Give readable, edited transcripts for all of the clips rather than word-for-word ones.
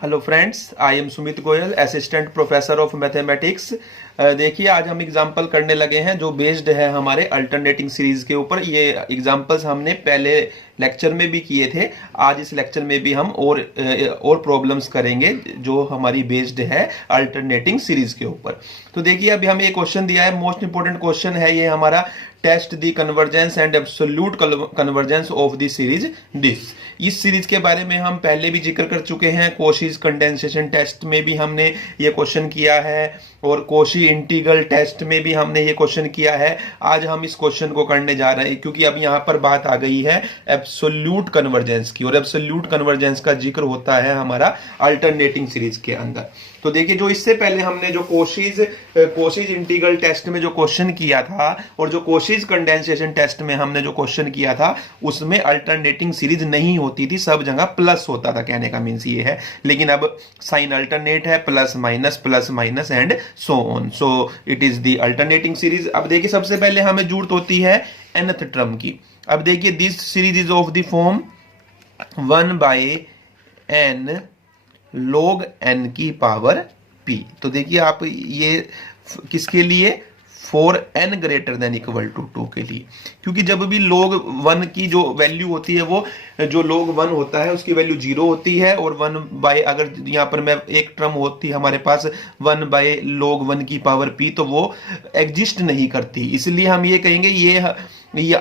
Hello friends, I am Sumit Goyal, assistant professor of mathematics. देखिए, आज हम एग्जाम्पल करने लगे हैं जो बेस्ड है हमारे अल्टरनेटिंग सीरीज के ऊपर। ये एग्जाम्पल्स हमने पहले लेक्चर में भी किए थे। आज इस लेक्चर में भी हम और प्रॉब्लम्स करेंगे जो हमारी बेस्ड है अल्टरनेटिंग सीरीज के ऊपर। तो देखिए, अभी हमें ये क्वेश्चन दिया है, मोस्ट इंपोर्टेंट क्वेश्चन है ये हमारा। Test the convergence and absolute convergence of the series this. इस सीरीज के बारे में हम पहले भी जिक्र कर चुके हैं। कोशीज कंडेंसेशन टेस्ट में भी हमने ये क्वेश्चन किया है और कोशी इंटीग्रल टेस्ट में भी हमने ये क्वेश्चन किया है। आज हम इस क्वेश्चन को करने जा रहे हैं क्योंकि अब यहां पर बात आ गई है एब्सोल्यूट कन्वर्जेंस की, और एब्सोल्यूट कन्वर्जेंस का जिक्र होता है हमारा अल्टरनेटिंग सीरीज के अंदर। तो देखिए, जो इससे पहले हमने जो कोशीज इंटीग्रल टेस्ट में जो क्वेश्चन किया था और जो कोशीज कंडेंसेशन टेस्ट में हमने जो क्वेश्चन किया था, उसमें अल्टरनेटिंग सीरीज नहीं होती थी, सब जगह प्लस होता था। कहने का मीन्स ये है, लेकिन अब साइन अल्टरनेट है, plus minus and so on. So it is the alternating series. अब देखिए, सबसे पहले हमें जरूरत होती है nth टर्म की। अब देखिए, this series is of the form 1/n log n की पावर p। तो देखिए, आप ये किसके लिए, for n greater than equal to 2 के लिए। क्योंकि जब भी log 1 की जो वैल्यू होती है, वो जो log 1 होता है उसकी वैल्यू 0 होती है, और 1 बाय, अगर यहाँ पर मैं एक टर्म होती है हमारे पास 1/log 1 की पावर p, तो वो एग्जिस्ट नहीं करती। इसलिए हम ये कहेंगे ये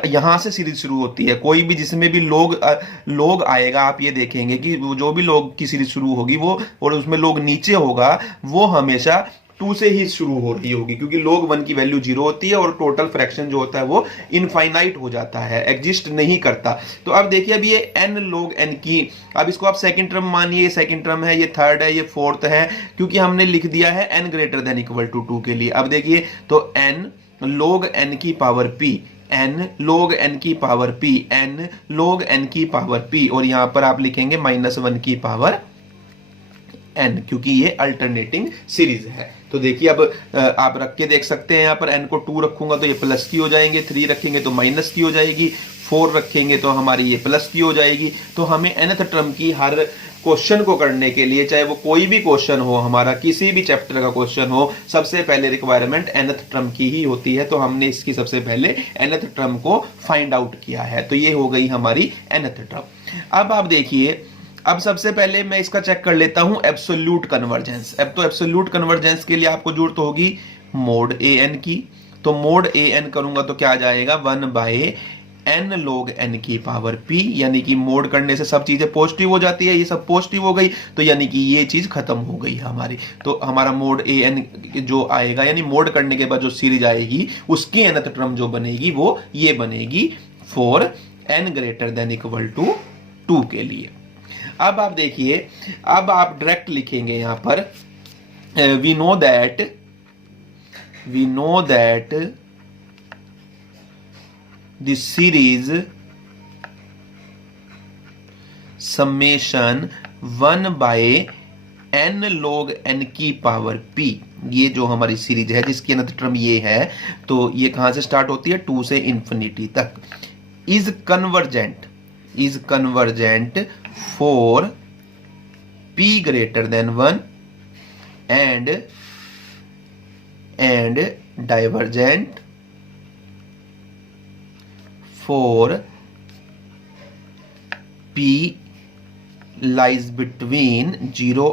यहां से सीरीज शुरू होती है। कोई भी जिसमें भी लोग आएगा, आप ये देखेंगे कि जो भी लोग की सीरीज शुरू होगी वो, और उसमें लोग नीचे होगा, वो हमेशा 2 से ही शुरू हो रही होगी, क्योंकि log 1 की वैल्यू 0 होती है और टोटल फ्रैक्शन जो होता है वो इनफाइनाइट हो जाता है, एग्जिस्ट नहीं करता। तो अब देखिए, अब ये n log n की, अब इसको आप सेकंड टर्म मानिए, सेकंड टर्म है, ये थर्ड है, ये फोर्थ है, क्योंकि हमने लिख दिया है n greater than equal to 2 के लिए। अब देखिए, तो n log n की power p, n log n की power p, n log n की पावर p, और यहां पर आप लिखेंगे -1 की पावर n, क्योंकि ये अल्टरनेटिंग सीरीज है। तो देखिए, अब आप रख के देख सकते हैं, यहाँ पर n को 2 रखूंगा तो ये प्लस की हो जाएंगे, 3 रखेंगे तो माइनस की हो जाएगी, 4 रखेंगे तो हमारी ये प्लस की हो जाएगी। तो हमें nth टर्म की हर क्वेश्चन को करने के लिए, चाहे वो कोई भी क्वेश्चन हो, हमारा किसी भी चैप्टर का क्वेश्चन हो, सबसे पहले रिक्वायरमेंट nth टर्म की ही होती है। तो हमने इसकी सबसे पहले nth टर्म को फाइंड आउट किया है। तो ये हो गई हमारी nth टर्म। अब आप देखिए, अब सबसे पहले मैं इसका चेक कर लेता हूं एब्सोल्यूट कन्वर्जेंस। अब तो एब्सोल्यूट कन्वर्जेंस के लिए आपको जरूरत होगी मोड an की। तो मोड an करूंगा तो क्या आ जाएगा, 1/n log n की पावर p, यानी कि मोड करने से सब चीजें पॉजिटिव हो जाती है, ये सब पॉजिटिव हो गई, तो यानी कि ये चीज खत्म हो गई हमारी। तो हमारा मोड an जो आएगा, यानी मोड करने के बाद जो सीरीज आएगी, उसकी nth टर्म जो बनेगी वो ये बनेगी, for n greater than equal to 2 के लिए। अब आप देखिए, अब आप डायरेक्ट लिखेंगे यहां पर, we know that the series summation 1/n log n की पावर p, ये जो हमारी सीरीज है जिसकी nth टर्म ये है, तो ये कहां से स्टार्ट होती है, 2 से इंफिनिटी तक, is convergent for p greater than 1 and divergent for p lies between 0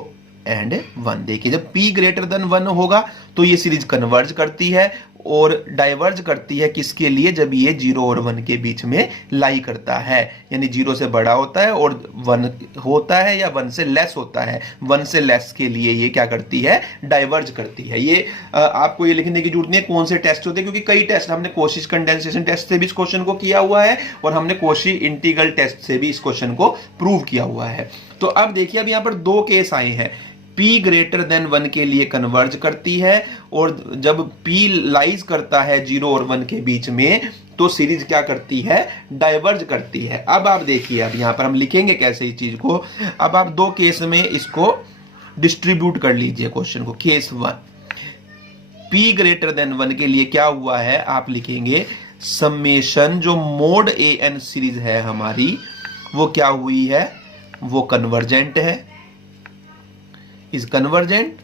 and 1। देखिए, जब p ग्रेटर देन 1 होगा तो ये सीरीज कन्वर्ज करती है, और डाइवर्ज करती है किसके लिए, जब ये 0 और 1 के बीच में लाई करता है, यानी 0 से बड़ा होता है और 1 होता है, या 1 से लेस होता है। 1 से लेस के लिए ये क्या करती है, डाइवर्ज करती है। ये आपको ये लिखने की जरूरत नहीं है कौन से टेस्ट होते हैं, क्योंकि कई टेस्ट हमने कोशिश कंडेंसेशन टेस्ट से भी इस क्वेश्चन को किया हुआ है, और हमने कोशी इंटीग्रल टेस्ट से भी इस क्वेश्चन को प्रूव किया हुआ है। तो अब देखिए, अब यहां पर 2 केस आए हैं। p ग्रेटर देन 1 के लिए कन्वर्ज करती है, और जब p लाइज करता है 0 और 1 के बीच में, तो सीरीज क्या करती है, डाइवर्ज करती है। अब आप देखिए, अब यहां पर हम लिखेंगे कैसे इस चीज को। अब आप 2 केस में इसको डिस्ट्रीब्यूट कर लीजिए क्वेश्चन को। केस 1, p ग्रेटर देन 1 के लिए क्या हुआ है, आप लिखेंगे समेशन, जो मोड an सीरीज है हमारी, वो क्या हुई है, वो कन्वर्जेंट है। Is convergent.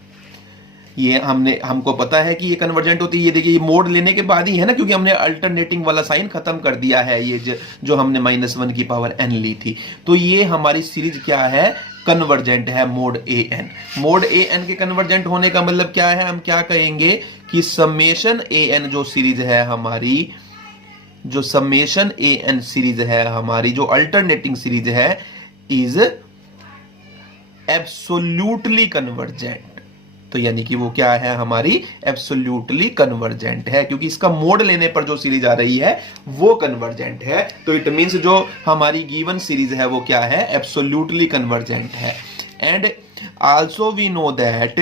ये हमको पता है कि ये कन्वर्जेंट होती है। ये देखिए, ये मोड लेने के बाद ही है ना, क्योंकि हमने अल्टरनेटिंग वाला साइन खत्म कर दिया है, ये जो हमने -1 की पावर n ली थी। तो ये हमारी सीरीज क्या है, कन्वर्जेंट है, मोड an। मोड an के कन्वर्जेंट होने का मतलब क्या है, हम क्या कहेंगे कि समेशन an जो सीरीज है हमारी, जो समेशन an सीरीज है हमारी, जो अल्टरनेटिंग सीरीज है, इज एब्सोल्यूटली कन्वर्जेंट। तो यानी कि वो क्या है, हमारी एब्सोल्यूटली कन्वर्जेंट है, क्योंकि इसका मोड लेने पर जो सीरीज आ रही है वो कन्वर्जेंट है। तो इट मींस जो हमारी गिवन सीरीज है वो क्या है, एब्सोल्यूटली कन्वर्जेंट है। And also we know that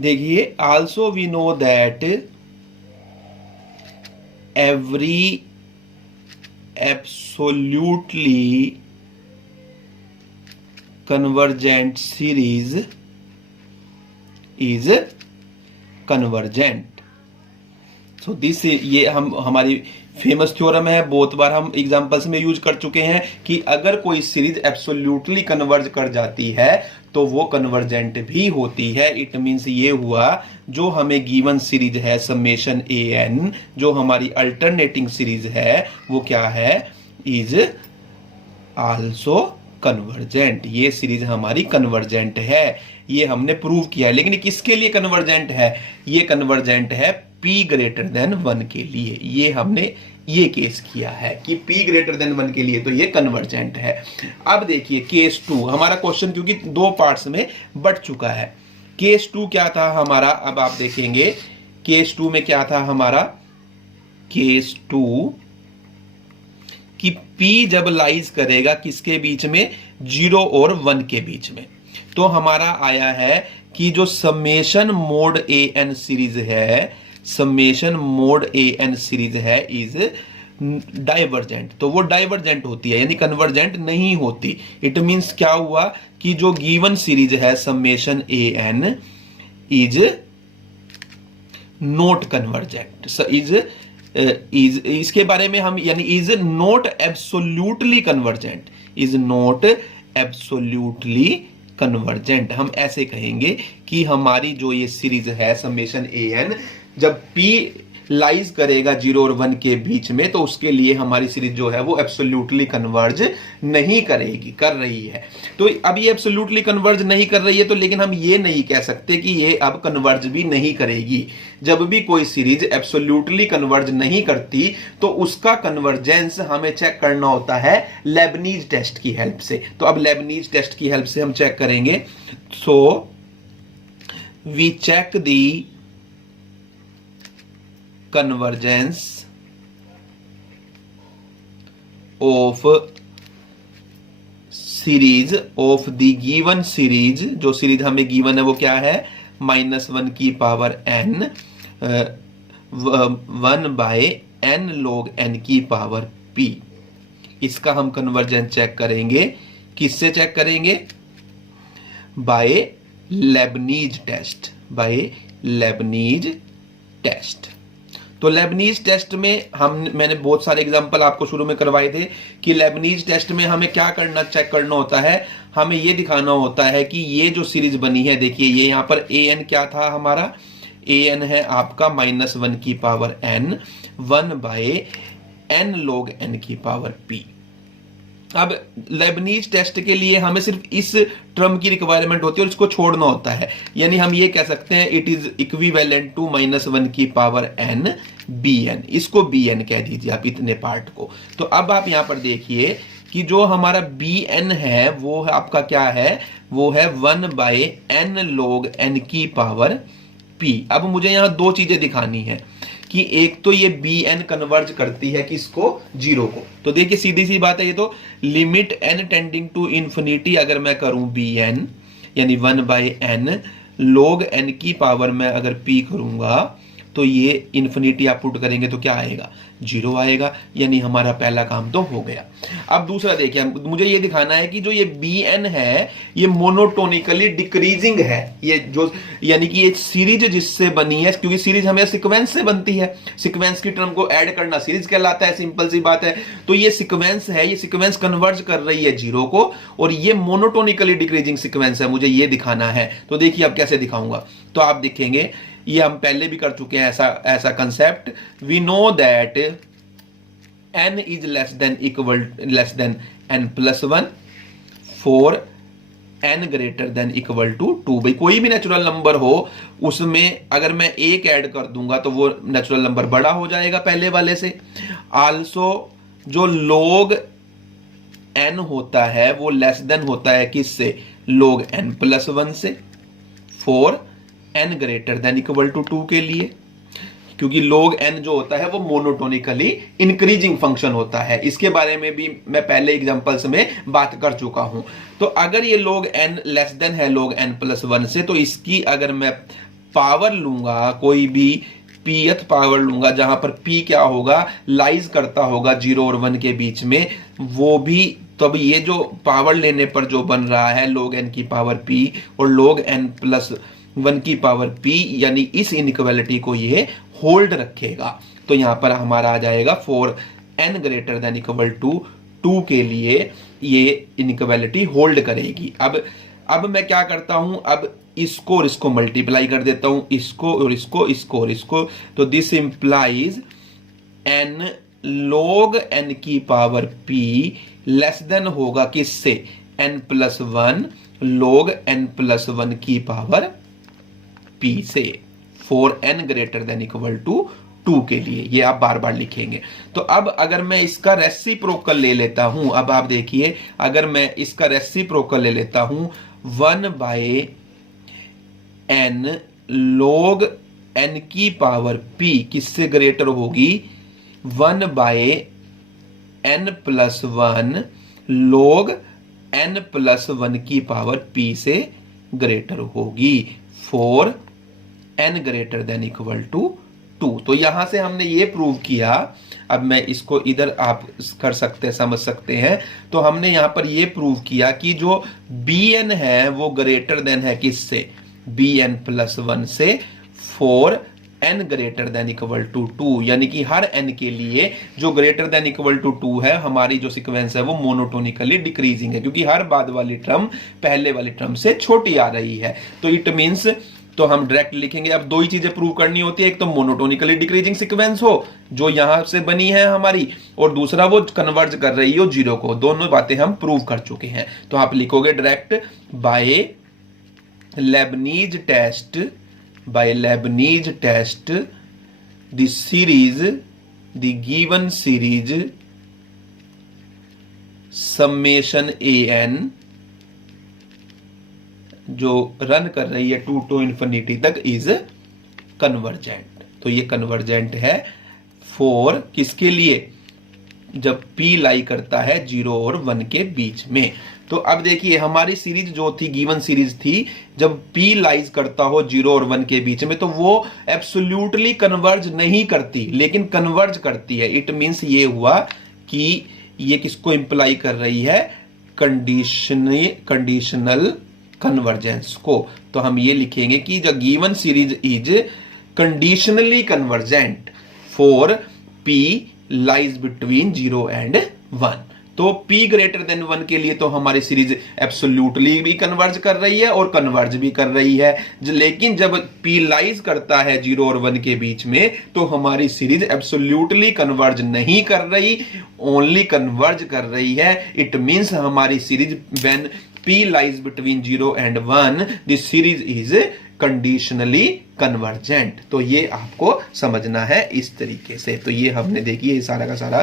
देखिए, also we know that every absolutely convergent series is convergent। so this ये हमारी फेमस थ्योरम है, बहुत बार हम एग्जांपल्स में यूज कर चुके हैं कि अगर कोई सीरीज एब्सोल्युटली कन्वर्ज कर जाती है तो वो कन्वर्जेंट भी होती है। इट मींस ये हुआ, जो हमें गिवन सीरीज है समेशन an, जो हमारी अल्टरनेटिंग सीरीज है वो क्या है, इज आल्सो कन्वर्जेंट। ये सीरीज हमारी कन्वर्जेंट है, ये हमने प्रूव किया है। लेकिन किसके लिए कन्वर्जेंट है, ये कन्वर्जेंट है p ग्रेटर देन 1 के लिए। ये हमने ये केस किया है कि p ग्रेटर देन 1 के लिए तो ये कन्वर्जेंट है। अब देखिए केस 2, हमारा क्वेश्चन क्योंकि 2 पार्ट्स में बट चुका है। केस 2 क्या था हमारा, अब आप देखेंगे केस 2 में क्या था हमारा, केस 2 कि p जब लाइज करेगा किसके बीच में, 0 और 1 के बीच में, तो हमारा आया है कि जो समेशन मोड an सीरीज है, समेशन मोड an सीरीज है, इज डाइवर्जेंट। तो वो डाइवर्जेंट होती है, यानी कन्वर्जेंट नहीं होती। इट मींस क्या हुआ कि जो गिवन सीरीज है summation an is not convergent, is इसके बारे में हम, यानी is not absolutely convergent, is not absolutely convergent. हम ऐसे कहेंगे कि हमारी जो ये सीरीज है समेशन an, जब p लाइज करेगा 0 और 1 के बीच में, तो उसके लिए हमारी सीरीज जो है वो एब्सोल्युटली कन्वर्ज नहीं करेगी, कर रही है। तो अब ये एब्सोल्युटली कन्वर्ज नहीं कर रही है, तो लेकिन हम ये नहीं कह सकते कि ये अब कन्वर्ज भी नहीं करेगी। जब भी कोई सीरीज एब्सोल्युटली कन्वर्ज नहीं करती तो उसका कन्वर्जेंस हमें चेक करना होता है लेबनीज टेस्ट की हेल्प से। तो अब लेबनीज टेस्ट की हेल्प से हम चेक करेंगे। So we check the convergence of series of the given series, जो सीरीज हमें गिवन है वो क्या है, -1 की power n 1 bye n log n की पावर p। इसका हम कन्वर्जेंस चेक करेंगे, किससे चेक करेंगे, by Leibniz test, by Leibniz test. तो लेबनीज टेस्ट में मैंने बहुत सारे एग्जांपल आपको शुरू में करवाए थे कि लेबनीज टेस्ट में हमें क्या करना, चेक करना होता है, हमें ये दिखाना होता है कि ये जो सीरीज बनी है, देखिए ये यहां पर an क्या था हमारा, an है आपका -1 की power n 1 bye n log n की पावर p। अब लेबनीज टेस्ट के लिए हमें सिर्फ इस टर्म की रिक्वायरमेंट होती है और इसको छोड़ना होता है, यानी हम ये कह सकते हैं इट इज इक्विवेलेंट टू -1 की पावर n bn, इसको bn कह दीजिए आप इतने पार्ट को। तो अब आप यहां पर देखिए कि जो हमारा bn है वो आपका क्या है, वो है 1 बाय n log n की पावर p। अब मुझे यहां 2 चीजें दिखानी है कि एक तो ये bn कन्वर्ज करती है किसको, 0 को। तो देखिए सीधी सी बात है, ये तो limit n tending to infinity अगर मैं करूं bn, यानी 1 बाय n log n की पावर में अगर p करूंगा तो ये इन्फिनिटी आप पुट करेंगे तो क्या आएगा, 0 आएगा, यानी हमारा पहला काम तो हो गया। अब दूसरा देखिए, मुझे ये दिखाना है कि जो ये Bn है ये मोनोटोनिकली डिक्रीजिंग है, ये जो यानी कि ये सीरीज जिससे बनी है, क्योंकि सीरीज हमें सीक्वेंस से बनती है, सीक्वेंस की टर्म को ऐड करना सीरीज कहलाता है, सिंपल सी बात है। तो ये सीक्वेंस है, ये सीक्वेंस कन्वर्ज कर रही है 0 को, और ये मोनोटोनिकली डिक्रीजिंग सीक्वेंस है, मुझे ये दिखाना है। तो देखिए अब कैसे दिखाऊंगा, तो आप देखेंगे ये हम पहले भी कर चुके हैं ऐसा concept. We know that n is less than n plus 1 for n greater than equal to 2। भाई कोई भी नेचुरल नंबर हो उसमें अगर मैं एक ऐड कर दूंगा तो वो नेचुरल नंबर बड़ा हो जाएगा पहले वाले से। आल्सो जो log n होता है वो लेस देन होता है किससे, log n प्लस 1 से, for n greater than equal to 2 के लिए, क्योंकि log n जो होता है वो मोनोटोनिकली इंक्रीजिंग फंक्शन होता है। इसके बारे में भी मैं पहले एग्जांपल्स में बात कर चुका हूं। तो अगर ये log n लेस देन है log n प्लस 1 से, तो इसकी अगर मैं पावर लूंगा, कोई भी pth पावर लूंगा, जहां पर p क्या होगा, लाइज करता होगा 0 और 1 के बीच में, वो भी तो अब ये जो पावर लेने पर जो बन रहा है log n की पावर p और log n प्लस 1 की पावर p, यानी इस इनइक्वालिटी को ये होल्ड रखेगा। तो यहां पर हमारा आ जाएगा for n greater than equal to 2 के लिए ये इनइक्वालिटी होल्ड करेगी। अब मैं क्या करता हूं, अब इसको और इसको मल्टीप्लाई कर देता हूं, इसको और इसको और इसको। तो this implies n log n की पावर p लेस देन होगा किससे, n plus 1 log n plus 1 की पावर p से, for n greater than equal to 2 के लिए। ये आप बार बार लिखेंगे। तो अब अगर मैं इसका रेसिप्रोकल ले लेता हूं, अब आप देखिए अगर मैं इसका रेसिप्रोकल ले लेता हूं 1 बाय n log n की पावर p किससे ग्रेटर होगी, 1 bye n plus 1 log n plus 1 की पावर p से ग्रेटर होगी, for n greater than equal to 2। तो यहां से हमने ये प्रूव किया। अब मैं इसको इधर आप कर सकते हैं, समझ सकते हैं। तो हमने यहां पर ये प्रूव किया कि जो bn है वो ग्रेटर देन है किससे, bn प्लस 1 से, for n greater than equal to 2, यानी कि हर n के लिए जो ग्रेटर देन इक्वल टू 2 है, हमारी जो सीक्वेंस है वो मोनोटोनिकली डिक्रीजिंग है, क्योंकि हर बाद वाली टर्म पहले वाली टर्म से छोटी आ रही है। तो इट मींस, तो हम डायरेक्ट लिखेंगे। अब दो ही चीजें प्रूव करनी होती है, एक तो मोनोटोनिकली डिक्रीजिंग सीक्वेंस हो जो यहां से बनी है हमारी, और दूसरा वो कन्वर्ज कर रही हो 0 को। दोनों बातें हम प्रूव कर चुके हैं। तो आप लिखोगे direct by Leibniz test the series, the given series summation an जो रन कर रही है 2 to इंफिनिटी तक इज कन्वर्जेंट। तो ये कन्वर्जेंट है फॉर किसके लिए, जब p लाई करता है 0 और 1 के बीच में। तो अब देखिए हमारी सीरीज जो थी, गिवन सीरीज थी, जब p लाइज करता हो 0 और 1 के बीच में, तो वो एब्सोल्यूटली कन्वर्ज नहीं करती, लेकिन कन्वर्ज करती है। इट मींस ये हुआ कि ये किसको इंप्लाई कर रही है, कंडीशनल कन्वर्जेंस को। तो हम ये लिखेंगे कि the given series is conditionally convergent for p lies between 0 and 1। तो p ग्रेटर देन 1 के लिए तो हमारी सीरीज एब्सोल्यूटली भी कन्वर्ज कर रही है और कन्वर्ज भी कर रही है, लेकिन जब p लाइज करता है 0 और 1 के बीच में, तो हमारी सीरीज एब्सोल्यूटली कन्वर्ज नहीं कर रही, ओनली कन्वर्ज कर रही है। इट मींस हमारी series when p lies between 0 and 1, this series is conditionally convergent। तो ये आपको समझना है इस तरीके से। तो ये हमने देखिए सारा का सारा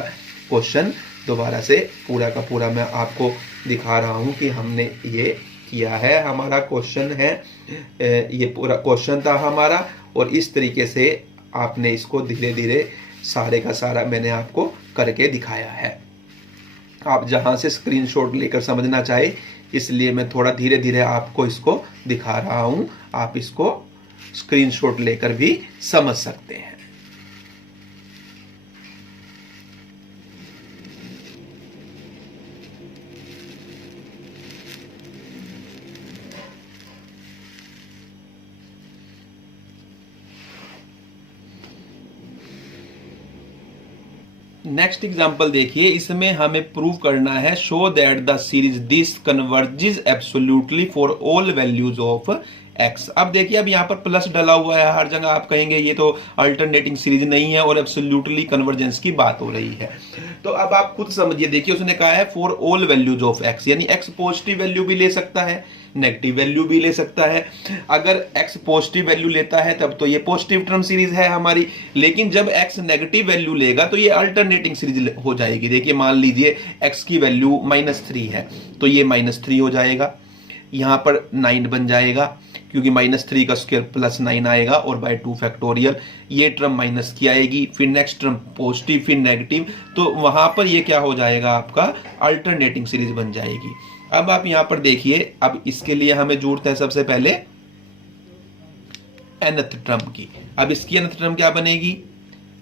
क्वेश्चन दोबारा से पूरा का पूरा मैं आपको दिखा रहा हूं कि हमने ये किया है। हमारा क्वेश्चन है, ये पूरा क्वेश्चन था हमारा, और इस तरीके से आपने इसको धीरे धीरे सारे का सारा मैंने आपको करके दिखाया है। आप जहां से स्क्रीनशॉट लेकर समझना चाहे, इसलिए मैं थोड़ा धीरे धीरे आपको इसको दिखा रहा हूं। आप इसको स्क्रीनशॉट लेकर भी समझ सकते हैं। नेक्स्ट एग्जांपल देखिए, इसमें हमें प्रूव करना है show that the series this converges absolutely for all values of x. अब देखिए, अब यहाँ पर प्लस डला हुआ है, हर जगह आप कहेंगे ये तो अल्टरनेटिंग सीरीज नहीं है और एब्सोल्युटली कन्वर्जेंस की बात हो रही है। तो अब आप खुद समझिए, देखिए उसने कहा है for all values of x, यानी एक्स पॉजिटिव वैल्यू भी ले सकता है, नेगेटिव वैल्यू भी ले सकता है। अगर एक्स पॉजिटिव वैल्यू लेता है तब तो ये पॉजिटिव टर्म सीरीज है हमारी, लेकिन जब एक्स नेगेटिव वैल्यू लेगा तो ये अल्टरनेटिंग सीरीज हो जाएगी। देखिए मान लीजिए एक्स की वैल्यू -3 है, तो ये -3 हो जाएगा, यहां पर 9 बन जाएगा क्योंकि -3 का स्क्वायर +9 आएगा और बाय 2 फैक्टोरियल, ये टर्म माइनस की आएगी, फिर नेक्स्ट टर्म पॉजिटिव, फिर नेगेटिव, तो वहां पर ये क्या हो जाएगा, आपका अल्टरनेटिंग सीरीज बन जाएगी। अब आप यहां पर देखिए, अब इसके लिए हमें जरूरत है सबसे पहले nth टर्म की। अब इसकी nth टर्म क्या बनेगी,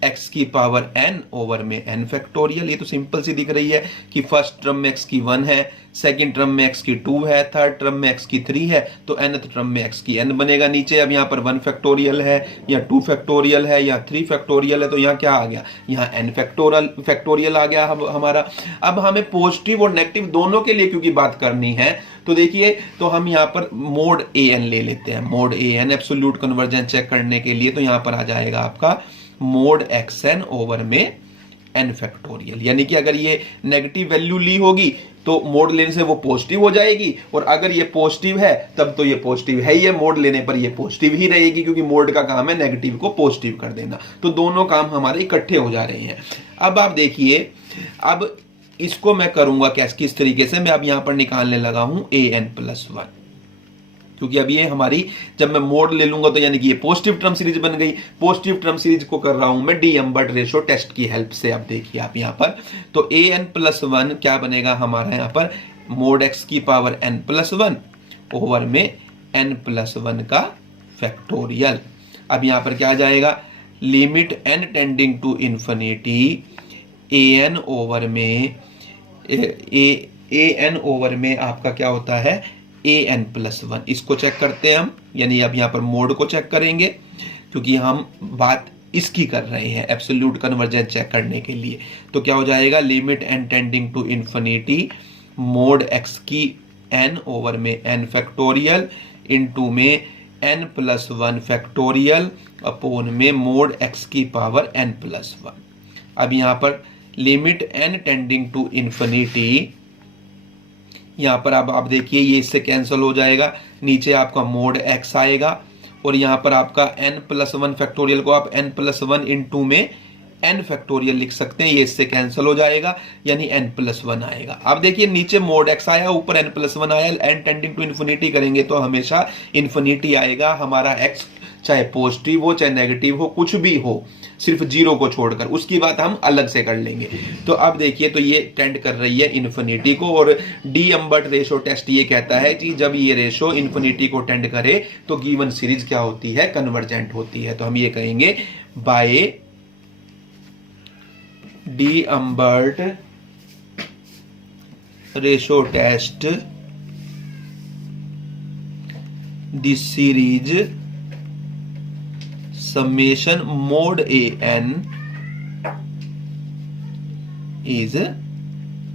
x की पावर n ओवर में n फैक्टोरियल। ये तो सिंपल सी दिख रही है कि फर्स्ट टर्म में x की 1 है, सेकंड टर्म में x की 2 है, थर्ड टर्म में x की 3 है, तो nth टर्म में x की n बनेगा नीचे। अब यहाँ पर 1 फैक्टोरियल है या 2 फैक्टोरियल है या 3 फैक्टोरियल है, तो यहाँ क्या आ गया, यहाँ n फैक्टोरियल आ गया हमारा। अब हमें पॉजिटिव और नेगेटिव दोनों के लिए क्योंकि बात करनी है, तो देखिए, तो हम यहाँ पर मोड an ले लेते हैं। Mod an absolute convergence check करने के लिए, तो यहाँ पर आ जाएगा आपका मोड xn ओवर में n फैक्टोरियल, यानी कि अगर ये नेगेटिव वैल्यू ली होगी तो मोड लेने से वो पॉजिटिव हो जाएगी, और अगर ये पॉजिटिव है तब तो ये पॉजिटिव है, ये मोड लेने पर ये पॉजिटिव ही रहेगी, क्योंकि मोड का काम है नेगेटिव को पॉजिटिव कर देना। तो दोनों काम हमारे इकट्ठे हो जा रहे हैं। अब आप देखिए, अब इसको मैं करूंगा किस तरीके से, मैं अब यहां पर निकालने लगा हूं an+1, क्योंकि अब ये हमारी, जब मैं मोड ले लूंगा तो यानी कि ये पॉजिटिव टर्म सीरीज बन गई। पॉजिटिव टर्म सीरीज को कर रहा हूं मैं डी-एम्बर्ट रेशो टेस्ट की हेल्प से। अब देखिए आप यहां पर, तो an+1 क्या बनेगा हमारा, यहां पर मोड x की पावर n+1 ओवर में n+1 का फैक्टोरियल। अब यहां पर क्या आ जाएगा, limit n tending to infinity an over में an ओवर में आपका क्या होता है, an+1। इसको चेक करते हैं हम, यानी अब यहां पर मोड को चेक करेंगे, क्योंकि हम बात इसकी कर रहे हैं एब्सोल्यूट कन्वर्जेंस चेक करने के लिए। तो क्या हो जाएगा, limit n tending to infinity mod x की n ओवर में n फैक्टोरियल इनटू में n+1 फैक्टोरियल अपॉन में मोड x की पावर n+1। अब यहां पर limit n tending to infinity, यहां पर अब आप देखिए ये इससे कैंसिल हो जाएगा, नीचे आपका मोड x आएगा, और यहां पर आपका n+1 फैक्टोरियल को आप n+1 इनटू में n फैक्टोरियल लिख सकते हैं, ये इससे कैंसिल हो जाएगा, यानी n+1 आएगा। अब देखिए नीचे मोड x आया, ऊपर n+1 आया, n टेंडिंग टू इन्फिनिटी करेंगे तो हमेशा इन्फिनिटी आएगा हमारा x, चाहे पॉजिटिव हो चाहे नेगेटिव हो, कुछ भी हो, सिर्फ 0 को छोड़कर, उसकी बात हम अलग से कर लेंगे। तो अब देखिए, तो ये टेंड कर रही है इन्फिनिटी को, और डी-एम्बर्ट रेशो टेस्ट ये कहता है कि जब ये रेशो इन्फिनिटी को टेंड करे तो गिवन सीरीज क्या होती है, कन्वर्जेंट होती है। तो हम ये कहेंगे by D'Alembert ratio test this series summation mod an is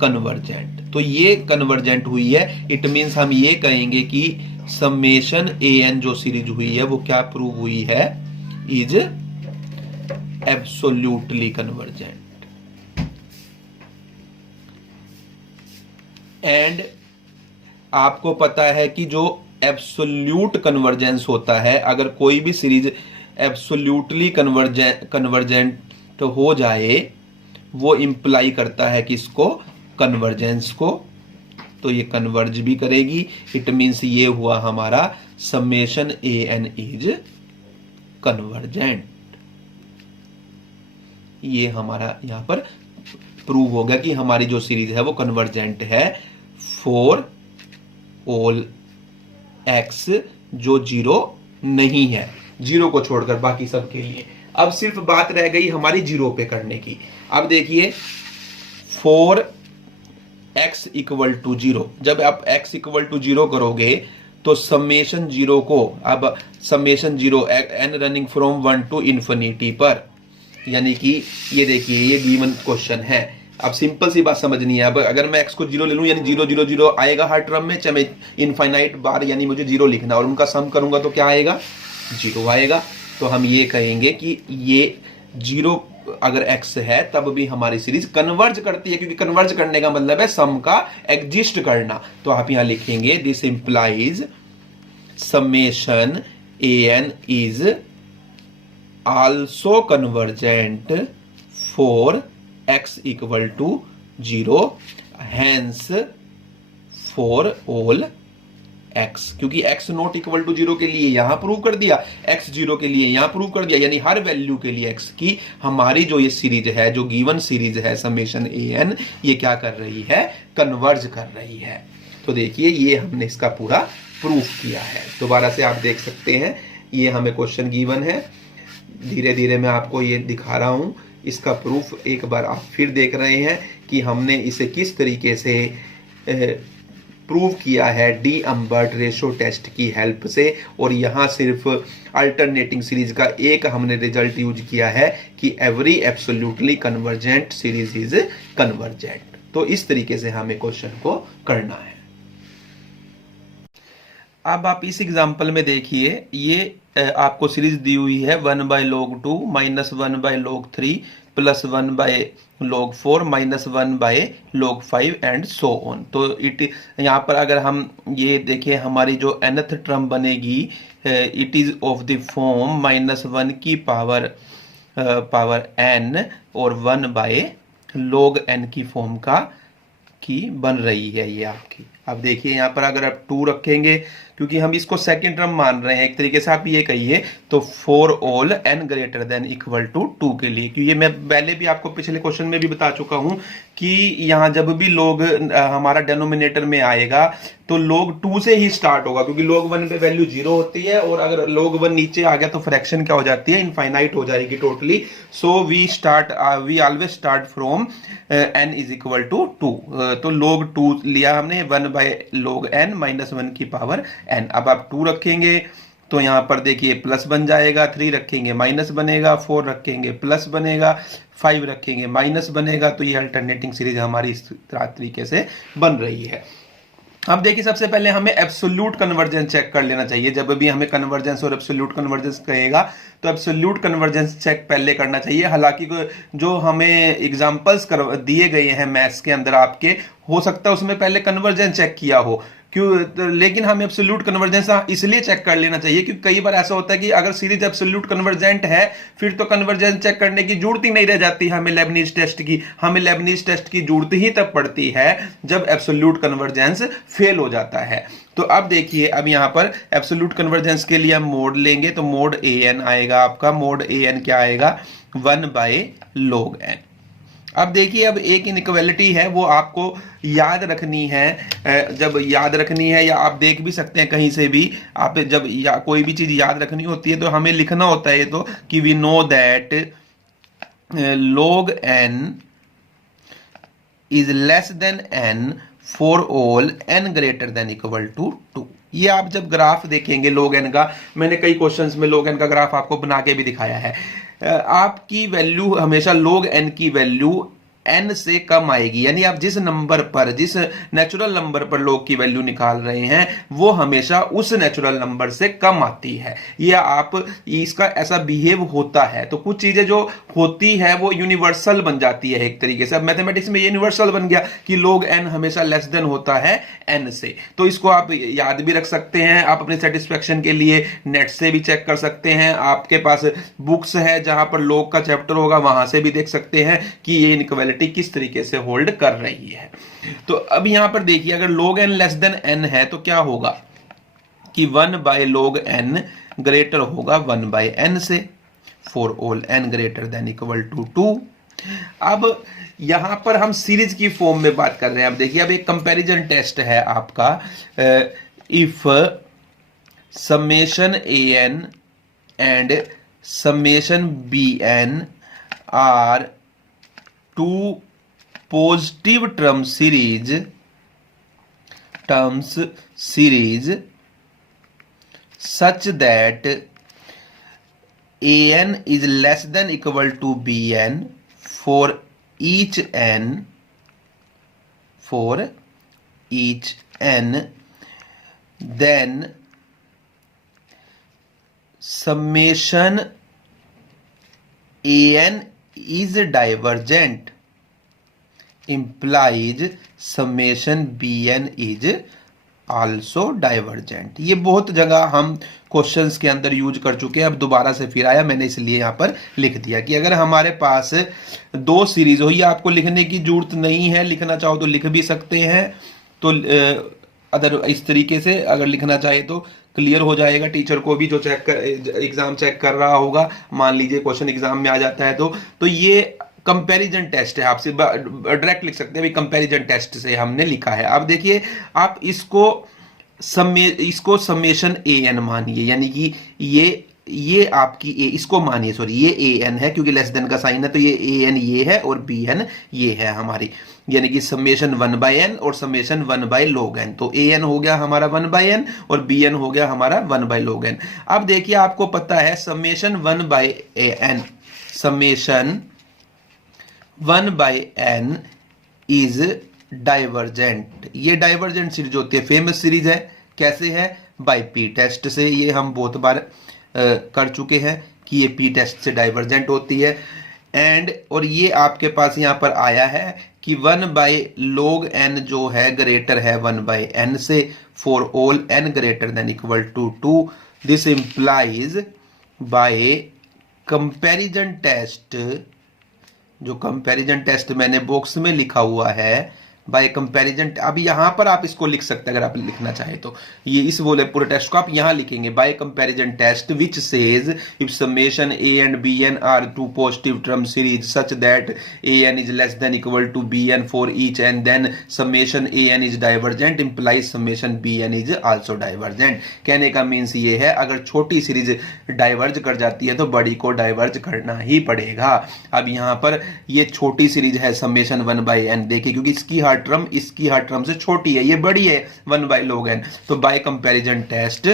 convergent. तो ये कन्वर्जेंट हुई है, इट मींस हम ये कहेंगे कि समेशन an जो सीरीज हुई है वो क्या प्रूव हुई है, इज एब्सोल्यूटली कन्वर्जेंट। एंड आपको पता है कि जो एब्सोल्यूट कन्वर्जेंस होता है, अगर कोई भी सीरीज एब्सोल्यूटली कन्वर्जेंट हो जाए, वो इंप्लाई करता है कि इसको कन्वर्जेंस को, तो ये कन्वर्ज भी करेगी। इट मींस ये हुआ हमारा समेशन an इज कन्वर्जेंट। ये हमारा यहां पर प्रूव हो गया कि हमारी जो सीरीज है वो कन्वर्जेंट है फॉर ऑल x जो 0 नहीं है, जीरो को छोड़कर बाकी सब के लिए। अब सिर्फ बात रह गई हमारी जीरो पे करने की। अब देखिए 4x इक्वल टू जीरो, जब आप x इक्वल टू जीरो करोगे तो समेशन जीरो को, अब summation zero n running from 1 to infinity पर, यानी कि ये देखिए ये गिवन क्वेश्चन है। अब सिंपल सी बात समझनी है। अब अगर मैं x को जीरो ले लूं यानी जीरो जीरो जीरो आएगा हर टर्म में, चाहे इनफाइनाइट बार, यानी मुझे जीरो लिखना और उनका सम करूंगा तो क्या आएगा, जीरो आएगा। तो हम ये कहेंगे कि ये जीरो अगर x है तब भी हमारी सीरीज कन्वर्ज करती है, क्योंकि कन्वर्ज करने का मतलब है सम का एग्जिस्ट करना। तो आप यहां लिखेंगे this implies summation an is also convergent for x equal to zero, hence for all x, क्योंकि x not equal to zero के लिए यहां प्रूव कर दिया, x जीरो के लिए यहां प्रूव कर दिया, यानी हर वैल्यू के लिए x की हमारी जो ये सीरीज है, जो गिवन सीरीज है समेशन an, ये क्या कर रही है, कन्वर्ज कर रही है। तो देखिए ये हमने इसका पूरा प्रूफ किया है। दोबारा से आप देख सकते हैं, ये हमें क्वेश्चन गिवन है, धीरे धीरे मैं आपको ये दिखा रहा हूं, इसका प्रूफ एक बार आप फिर देख रहे हैं कि हमने इसे किस तरीके से प्रूव किया है डी अम्बर्ट रेशो टेस्ट की हेल्प से। और यहां सिर्फ अल्टरनेटिंग सीरीज का एक हमने रिजल्ट यूज किया है कि every absolutely convergent series is convergent. तो इस तरीके से हमें क्वेश्चन को करना है। अब आप इस एग्जांपल में देखिए, ये आपको सीरीज दी हुई है 1/log2 -1/log3 plus 1/log4 -1/log5 and so on. तो यहाँ पर अगर हम ये देखें, हमारी जो nth टर्म बनेगी it is of the form -1 की पावर n और 1/log n की फॉर्म की बन रही है ये आपकी। अब देखिए यहाँ पर अगर आप 2 रखेंगे, क्योंकि हम इसको सेकंड टर्म मान रहे हैं, एक तरीके से आप ये कहिए तो for all n greater than equal to 2 के लिए, क्योंकि मैं पहले भी आपको पिछले क्वेश्चन में भी बता चुका हूं कि यहां जब भी log हमारा डेनोमिनेटर में आएगा तो log 2 से ही स्टार्ट होगा, क्योंकि log 1 पे वैल्यू 0 होती है और अगर log 1 नीचे आ गया तो फ्रैक्शन क्या हो जाती है, इनफाइनाइट हो जाएगी totally. So we always start from n is equal to 2। तो log 2 लिया हमने 1/log n -1 की पावर n। अब आप 2 रखेंगे तो यहां पर देखिए प्लस बन जाएगा, 3 रखेंगे माइनस बनेगा, 4 रखेंगे प्लस बनेगा, 5 रखेंगे माइनस बनेगा। तो ये अल्टरनेटिंग सीरीज हमारी इस तरीके से बन रही है। अब देखिए सबसे पहले हमें एब्सोल्यूट कन्वर्जेंस चेक कर लेना चाहिए। जब भी हमें कन्वर्जेंस और एब्सोल्यूट कन्वर्जेंस कहेगा तो एब्सोल्यूट कन्वर्जेंस चेक पहले करना चाहिए। हालांकि जो हमें एग्जांपल्स दिए गए हैं मैथ्स के अंदर आपके, हो सकता है उसमें पहले कन्वर्जेंस चेक किया हो, क्यों, लेकिन हमें एब्सोल्यूट कन्वर्जेंस इसलिए चेक कर लेना चाहिए क्योंकि कई बार ऐसा होता है कि अगर सीरीज एब्सोल्यूट कन्वर्जेंट है फिर तो कन्वर्जेंस चेक करने की जरूरत ही नहीं रह जाती हमें लेबनीज टेस्ट की। हमें लेबनीज टेस्ट की जरूरत ही तब पड़ती है जब एब्सोल्यूट कन्वर्जेंस फेल हो जाता है। तो अब देखिए, अब यहां पर एब्सोल्यूट कन्वर्जेंस के लिए हम मोड लेंगे तो मोड an आएगा आपका। मोड an क्या आएगा, 1/log n। अब देखिए, अब एक इनइक्वालिटी है वो आपको याद रखनी है। जब याद रखनी है या आप देख भी सकते हैं कहीं से भी, आप जब कोई भी चीज याद रखनी होती है तो हमें लिखना होता है ये तो कि we know that log n is less than n for all n greater than equal to 2। ये आप जब ग्राफ देखेंगे log n का, मैंने कई क्वेश्चंस में log n का ग्राफ आपको बना के भी दिखाया है। आपकी वैल्यू हमेशा log n की वैल्यू n से कम आएगी, यानी आप जिस नंबर पर, जिस नेचुरल नंबर पर log की वैल्यू निकाल रहे हैं वो हमेशा उस नेचुरल नंबर से कम आती है। या आप इसका ऐसा बिहेव होता है। तो कुछ चीजें जो होती है वो यूनिवर्सल बन जाती है एक तरीके से। अब मैथमेटिक्स में ये यूनिवर्सल बन गया कि log n हमेशा लेस देन होता है n से। तो इसको आप याद भी रख सकते हैं, आप अपने सेटिस्फेक्शन के लिए नेट से भी चेक कर सकते हैं। आपके पास बुक्स है जहां पर log का चैप्टर होगा, वहां से भी देख सकते हैं कि ये इनइक्वालिटी किस तरीके से होल्ड कर रही है। तो अब यहां पर देखिए, अगर log n less than n है तो क्या होगा कि 1/log n ग्रेटर होगा 1/n से, for all n greater than equal to 2। अब यहां पर हम सीरीज की फॉर्म में बात कर रहे हैं। अब देखिए, अब एक कंपैरिजन टेस्ट है आपका। If summation an and summation bn are two positive terms series such that an is less than equal to bn for each n then summation an is divergent implies summation bn is also divergent। ये बहुत जगह हम questions के अंदर use कर चुके हैं, अब दोबारा से फिर आया, मैंने इसलिए यहाँ पर लिख दिया कि अगर हमारे पास दो सीरीज हो, ये आपको लिखने की जरूरत नहीं है, लिखना चाहो तो लिख भी सकते हैं। तो अदर इस तरीके से अगर लिखना चाहे तो क्लियर हो जाएगा टीचर को भी, जो एग्जाम चेक कर रहा होगा। मान लीजिए क्वेश्चन एग्जाम में आ जाता है तो ये कंपैरिजन टेस्ट है, आपसे डायरेक्ट लिख सकते हैं भाई कंपैरिजन टेस्ट से हमने लिखा है। अब देखिए आप इसको समेशन ए एन मानिए, यानी कि ये आपकी इसको मानिए, सॉरी ये ए एन है क्योंकि लेस देन का साइन है, तो ये ए एन ये है और बी एन ये है हमारी, यानी कि समेशन 1/n और समेशन 1/log n। तो ए एन हो गया हमारा 1/n और बी एन हो गया हमारा 1/log n। अब देखिए आपको पता है समेशन 1/n इज डाइवर्जेंट। ये डाइवर्जेंट सीरीज होती है, फेमस सीरीज है। कैसे है? बाय पी टेस्ट से। ये हम बहुत बार कर चुके हैं कि ये पी टेस्ट से डाइवर्जेंट होती है। और ये आपके पास यहां पर आया है कि 1/log n जो है ग्रेटर है 1/n से for all n greater than equal to 2। This implies by comparison test, जो कंपैरिजन टेस्ट मैंने बॉक्स में लिखा हुआ है बाय कंपैरिजन। अब यहां पर आप इसको लिख सकते हैं अगर आप लिखना चाहे तो, ये इस बोले पूरे टेस्ट को आप यहां लिखेंगे by comparison test which says if summation a and b n are two positive term series such that a n is less than equal to b n for each n then summation a n is divergent implies summation b n is also divergent. कहने का means ये है अगर छोटी series diverge कर जाती है तो बड़ी को डाइवर्ज करना ही पड़ेगा। अब यहां पर ये छोटी सीरीज है समेशन 1/n, देखिए क्योंकि इसकी हर टर्म से छोटी है, ये बड़ी है 1/log n। तो by comparison test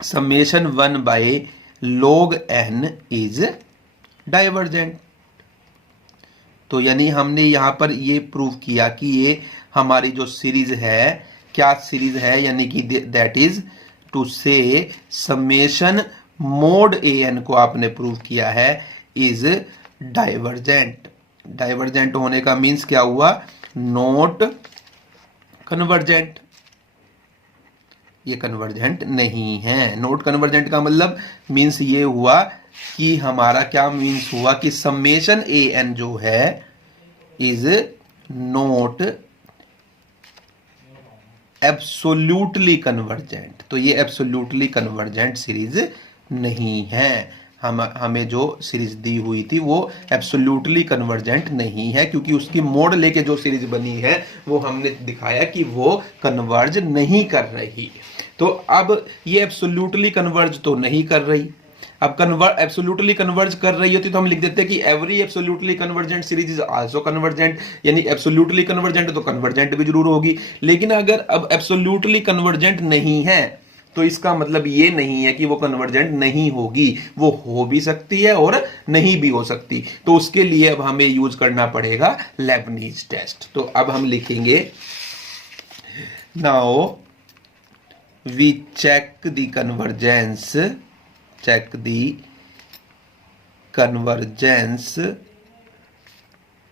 summation 1/log n is divergent. तो यानी हमने यहां पर ये प्रूव किया कि ये हमारी जो सीरीज है, क्या सीरीज है, यानी कि दैट इज टू से समेशन मोड ए एन को आपने प्रूव किया है इज डाइवर्जेंट। डाइवर्जेंट होने का मीन्स क्या हुआ? Not convergent. ये कन्वर्जेंट नहीं है। नॉट कन्वर्जेंट का मतलब मीन्स ये हुआ कि हमारा क्या मीन्स हुआ कि समेशन ए एन जो है इज नॉट एब्सोल्यूटली कन्वर्जेंट। तो ये एब्सोल्यूटली कन्वर्जेंट सीरीज नहीं है। हमें जो सीरीज दी हुई थी वो एब्सोल्यूटली कन्वर्जेंट नहीं है, क्योंकि उसकी मोड लेके जो सीरीज बनी है वो हमने दिखाया कि वो कन्वर्ज नहीं कर रही। तो अब ये एब्सोल्यूटली कन्वर्ज तो नहीं कर रही। अब एब्सोल्यूटली कन्वर्ज कर रही होती तो हम लिख देते कि every absolutely convergent series is also convergent, यानी एब्सोल्यूटली कन्वर्जेंट तो कन्वर्जेंट भी जरूर होगी। लेकिन अगर अब एब्सोल्यूटली कन्वर्जेंट नहीं है तो इसका मतलब ये नहीं है कि वो कन्वर्जेंट नहीं होगी, वो हो भी सकती है और नहीं भी हो सकती। तो उसके लिए अब हमें यूज करना पड़ेगा लेबनीज टेस्ट। तो अब हम लिखेंगे now we check the convergence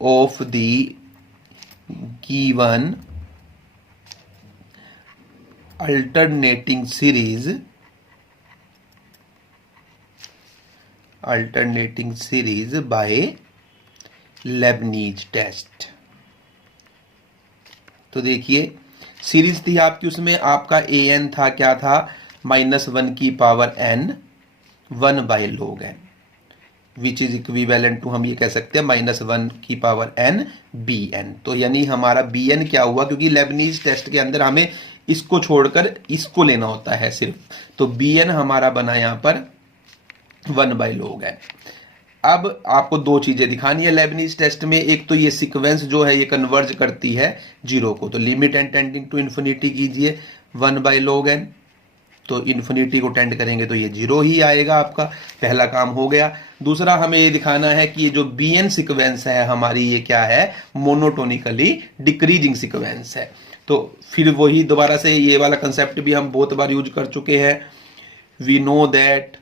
of the given alternating series by Leibniz test. तो देखिए सीरीज थी आपकी, उसमें आपका ए एन था, क्या था? -1 की power n 1/log n which is equivalent to, हम ये कह सकते हैं -1 की पावर n bn। तो यानी हमारा bn क्या हुआ, क्योंकि लेबनीज टेस्ट के अंदर हमें इसको छोड़कर इसको लेना होता है सिर्फ, तो bn हमारा बना यहां पर 1/log n। अब आपको दो चीजें दिखानी है लेबनीज टेस्ट में, एक तो ये सीक्वेंस जो है ये कन्वर्ज करती है जीरो को, तो limit n tending to infinity कीजिए 1/log n, तो इन्फिनिटी को टेंड करेंगे तो ये जीरो ही आएगा, आपका पहला काम हो गया। दूसरा हमें ये दिखाना है कि ये जो bn सीक्वेंस है हमारी ये क्या है, मोनोटोनिकली डिक्रीजिंग सीक्वेंस है। तो फिर वही दोबारा से ये वाला कंसेप्ट भी हम बहुत बार यूज कर चुके हैं। We know that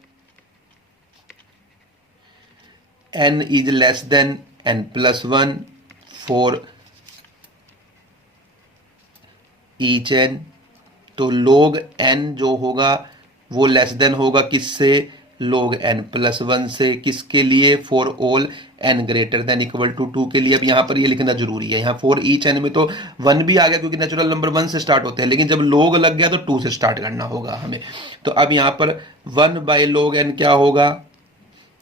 n is less than n+1 for each n, तो log n जो होगा वो लेस देन होगा किससे, log n+1 से, किसके लिए, for all n greater than equal to 2 के लिए। अब यहाँ पर ये लिखना जरूरी है, यहाँ फॉर ईच n में तो 1 भी आ गया क्योंकि नेचुरल नंबर 1 से स्टार्ट होते हैं, लेकिन जब log लग गया तो 2 से स्टार्ट करना होगा हमें। तो अब यहाँ पर 1/log n क्या होगा,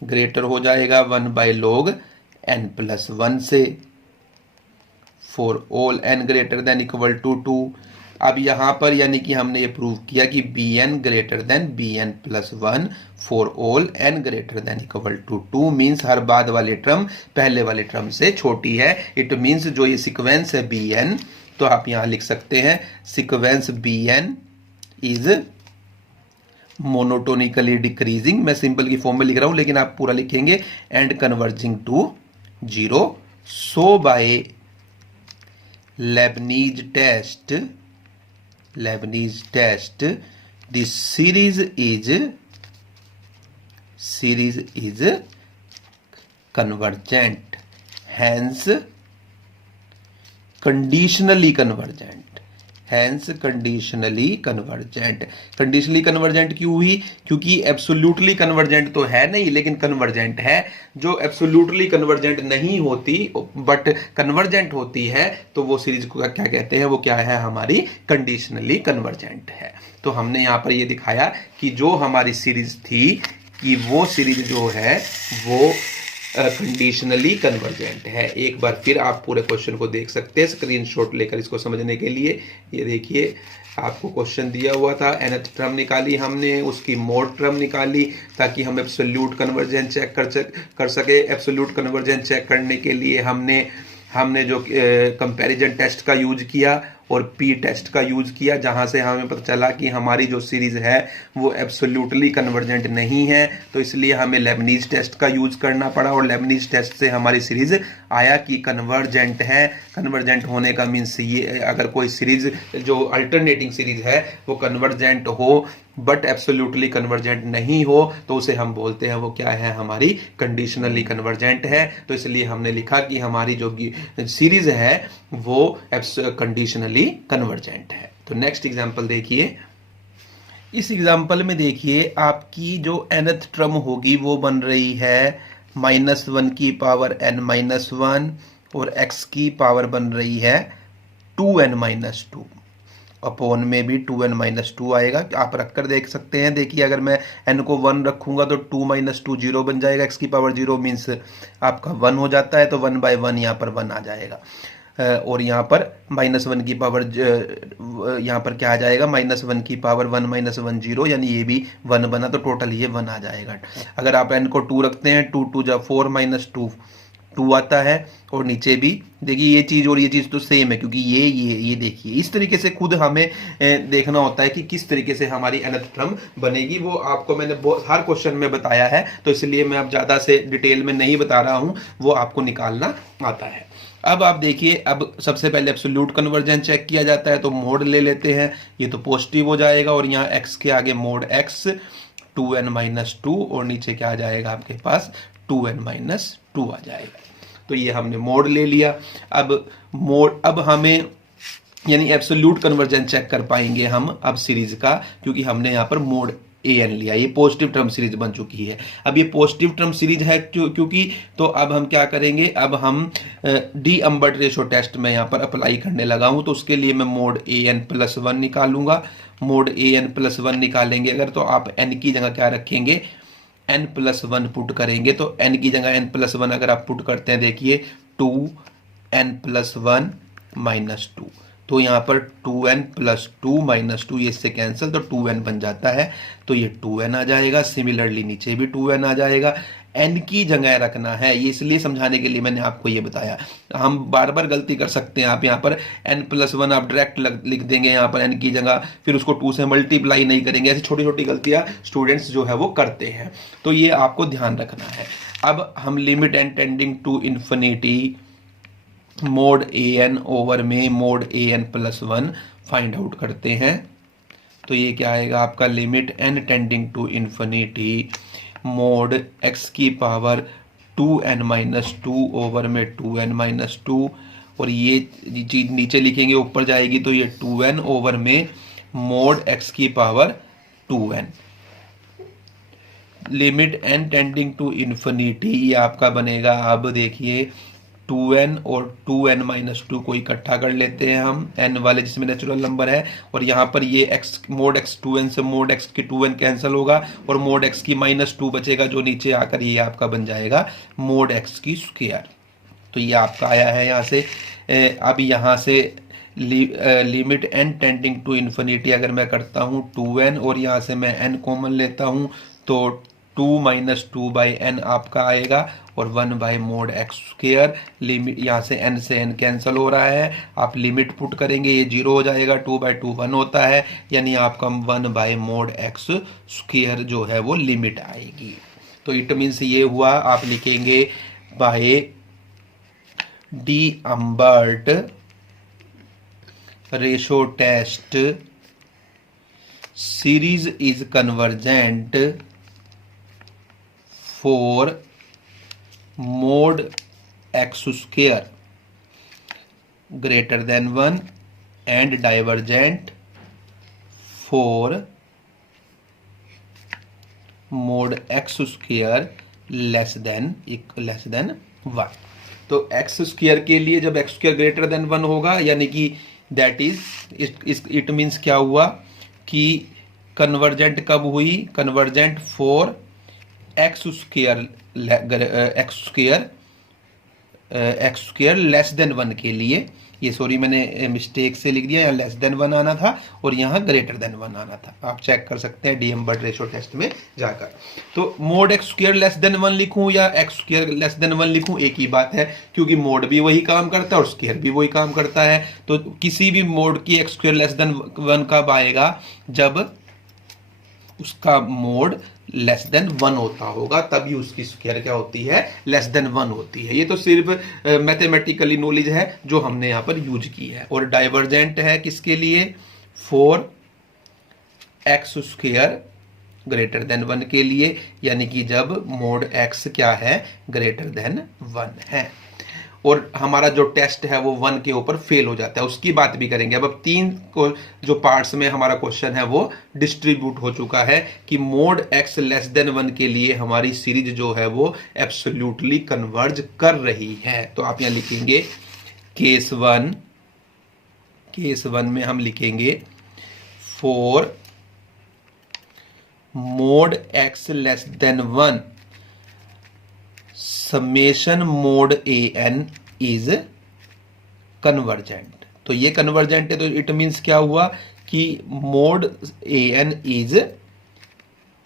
ग्रेटर हो जाएगा 1/log n+1 से, for all n greater than equal to 2। अब यहां पर यानी कि हमने ये प्रूव किया कि bn greater than bn+1 for all n greater than equal to 2 means हर बाद वाली टर्म पहले वाले टर्म से छोटी है। इट मीन्स जो ये सीक्वेंस है bn, तो आप यहां लिख सकते हैं sequence bn is monotonically decreasing, मैं सिंपल की फॉर्म में लिख रहा हूं लेकिन आप पूरा लिखेंगे, and converging to zero, so by Leibniz test the series is convergent, hence conditionally convergent, conditionally convergent क्यों हुई, क्योंकि एब्सोल्युटली कन्वर्जेंट तो है नहीं लेकिन कन्वर्जेंट है। जो एब्सोल्युटली कन्वर्जेंट नहीं होती बट कन्वर्जेंट होती है तो वो सीरीज को क्या कहते हैं, वो क्या है, हमारी कंडीशनली कन्वर्जेंट है। तो हमने यहां पर ये दिखाया कि जो हमारी सीरीज थी कि वो सीरीज जो है वो कंडीशनली कन्वर्जेंट है। एक बार फिर आप पूरे क्वेश्चन को देख सकते हैं स्क्रीनशॉट लेकर इसको समझने के लिए। ये देखिए आपको क्वेश्चन दिया हुआ था, nth टर्म निकाली हमने, उसकी मोड टर्म निकाली ताकि हम एब्सोल्यूट कन्वर्जेंस चेक कर सके। एब्सोल्यूट कन्वर्जेंस चेक करने के लिए हमने जो कंपैरिजन टेस्ट का यूज किया और पी टेस्ट का यूज किया, जहां से हमें पता चला कि हमारी जो सीरीज है वो एब्सोल्युटली कन्वर्जेंट नहीं है, तो इसलिए हमें लेबनीज टेस्ट का यूज करना पड़ा और लेबनीज टेस्ट से हमारी सीरीज आया कि कन्वर्जेंट है। कन्वर्जेंट होने का मीन्स ये, अगर कोई सीरीज जो अल्टरनेटिंग सीरीज है वो कन्वर्जेंट हो बट एब्सोल्युटली कन्वर्जेंट नहीं हो तो उसे हम बोलते हैं वो क्या है, हमारी कंडीशनली कन्वर्जेंट है। तो इसलिए हमने लिखा कि हमारी जो सीरीज है वो कंडीशनली कन्वर्जेंट है। तो नेक्स्ट एग्जांपल देखिए। इस एग्जांपल में देखिए आपकी जो nth टर्म होगी वो बन रही है -1 की पावर n-1 और x की पावर बन रही है 2n-2, अपॉन में भी 2n-2 आएगा। आप रखकर देख सकते हैं, देखिए अगर मैं n को 1 रखूंगा तो 2 - 2 0 बन जाएगा, x की पावर 0 मीन्स आपका 1 हो जाता है, तो 1/1 यहाँ पर 1 आ जाएगा। और यहाँ पर -1 की पावर यहाँ पर क्या आ जाएगा, -1 की पावर 1 - 1 0, यानी ये भी 1 बना, तो टोटल ये 1 आ जाएगा। अगर आप n को 2 रखते हैं 2 2 4 -2 2 आता है, और नीचे भी देखिए ये चीज और ये चीज तो सेम है क्योंकि ये देखिए इस तरीके से खुद हमें देखना होता है कि किस तरीके से हमारी nth टर्म बनेगी। वो आपको मैंने हर क्वेश्चन में बताया है, तो इसलिए मैं अब ज्यादा से डिटेल में नहीं बता रहा हूं, वो आपको निकालना आता है। अब आप देखिए, अब सबसे पहले एब्सोल्यूट कन्वर्जेंस चेक किया जाता है, तो मोड ले लेते हैं, ये तो पॉजिटिव हो जाएगा और यहाँ x के आगे मोड x 2n-2 और नीचे क्या आ जाएगा आपके पास 2n-2 आ जाएगा। तो ये हमने मोड ले लिया। अब हमें यानी एब्सोल्यूट कन्वर्जेंस चेक कर पाएंगे हम अब सीरीज का, क्योंकि हमने यहाँ पर मोड an लिया, ये पॉजिटिव टर्म सीरीज बन चुकी है। अब ये पॉजिटिव टर्म सीरीज है क्योंकि, तो अब हम क्या करेंगे, अब हम डी-अम्बर्ट रेशो टेस्ट में यहाँ पर अप्लाई करने लगा हूं, तो उसके लिए मैं मोड an+1 निकालूंगा। मोड an+1 निकालेंगे अगर, तो आप n की जगह क्या रखेंगे, n+1 पुट करेंगे, तो n की जगह n+1 अगर आप पुट करते हैं, देखिए 2n+1 -2, तो यहाँ पर 2n प्लस 2 माइनस 2 ये इससे कैंसिल, तो 2n बन जाता है, तो ये 2n आ जाएगा। सिमिलरली नीचे भी 2n आ जाएगा। n की जगह रखना है, ये इसलिए समझाने के लिए मैंने आपको ये बताया। हम बार बार गलती कर सकते हैं, आप यहाँ पर n प्लस 1 आप डायरेक्ट लिख देंगे यहाँ पर n की जगह, फिर उसको 2 से मल्टीप्लाई नहीं करेंगे। ऐसी छोटी छोटी गलतियाँ स्टूडेंट्स जो है वो करते हैं, तो ये आपको ध्यान रखना है। अब हम limit n tending to infinity mod an over में mod an plus 1 find out करते हैं। तो ये क्या आएगा आपका, limit n tending to infinity mod x की पावर 2n माइनस 2 ओवर में 2n माइनस 2, और ये चीज नीचे लिखेंगे ऊपर जाएगी, तो ये 2n ओवर में मोड x की power 2n। Limit n tending to infinity ये आपका बनेगा, अब देखिए 2n और 2n माइनस 2 को इकट्ठा कर लेते हैं हम, n वाले जिसमें नेचुरल नंबर है, और यहाँ पर ये x मोड x 2n से मोड x की 2n कैंसिल होगा, और मोड x की माइनस 2 बचेगा, जो नीचे आकर ये आपका बन जाएगा मोड x की स्क्वायर। तो ये आपका आया है यहाँ से। अब यहाँ से limit n tending to infinity अगर मैं करता हूँ 2n और यहाँ से मैं n कॉमन लेता हूँ, तो 2 माइनस 2 बाई एन आपका आएगा, और 1 by mode x square. Limit यहाँ से n से n कैंसिल हो रहा है, आप लिमिट पुट करेंगे, ये 0 हो जाएगा, 2 बाई 2 1 होता है, यानी आपका 1 बाई मोड एक्स स्क्वायर जो है वो लिमिट आएगी। तो इट मीन्स ये हुआ, आप लिखेंगे by D'Alembert ratio test series is convergent for mod x square greater than 1 and divergent for mod x square less than 1। तो एक्स स्क्वायर के लिए जब एक्स स्क्वायर ग्रेटर देन 1 होगा, यानी कि दैट इज इट मीन्स क्या हुआ कि कन्वर्जेंट कब हुई, convergent for x square less than 1 के लिए। ये सॉरी मैंने मिस्टेक से लिख दिया, यहाँ लेस देन 1 आना था और यहाँ ग्रेटर देन 1 आना था, आप चेक कर सकते हैं डीएम्बर्ट रेशो टेस्ट में जाकर। तो mode x square less than 1 लिखूं या एक्स स्क्वायर लेस देन 1 लिखूं, एक ही बात है, क्योंकि मोड भी वही काम करता है और स्क्वायर भी वही काम करता है। तो किसी भी मोड की एक्स स्क्वायर लेस देन 1 कब आएगा, जब उसका मोड लेस देन 1 होता होगा, तभी उसकी स्क्वायर क्या होती है, लेस देन 1 होती है। ये तो सिर्फ मैथमेटिकली नॉलेज है जो हमने यहाँ पर यूज की है। और डाइवर्जेंट है किसके लिए, for x square greater than 1 के लिए, यानी कि जब मोड एक्स क्या है, ग्रेटर देन 1 है, और हमारा जो टेस्ट है वो 1 के ऊपर फेल हो जाता है, उसकी बात भी करेंगे। अब 3 को जो पार्ट्स में हमारा क्वेश्चन है वो डिस्ट्रीब्यूट हो चुका है कि मोड एक्स लेस देन 1 के लिए हमारी सीरीज जो है वो एब्सोल्युटली कन्वर्ज कर रही है। तो आप यहाँ लिखेंगे केस 1 में हम लिखेंगे for mod x less than 1 summation mod an is convergent. तो ये कन्वर्जेंट है, तो इट मीन्स क्या हुआ कि mod an is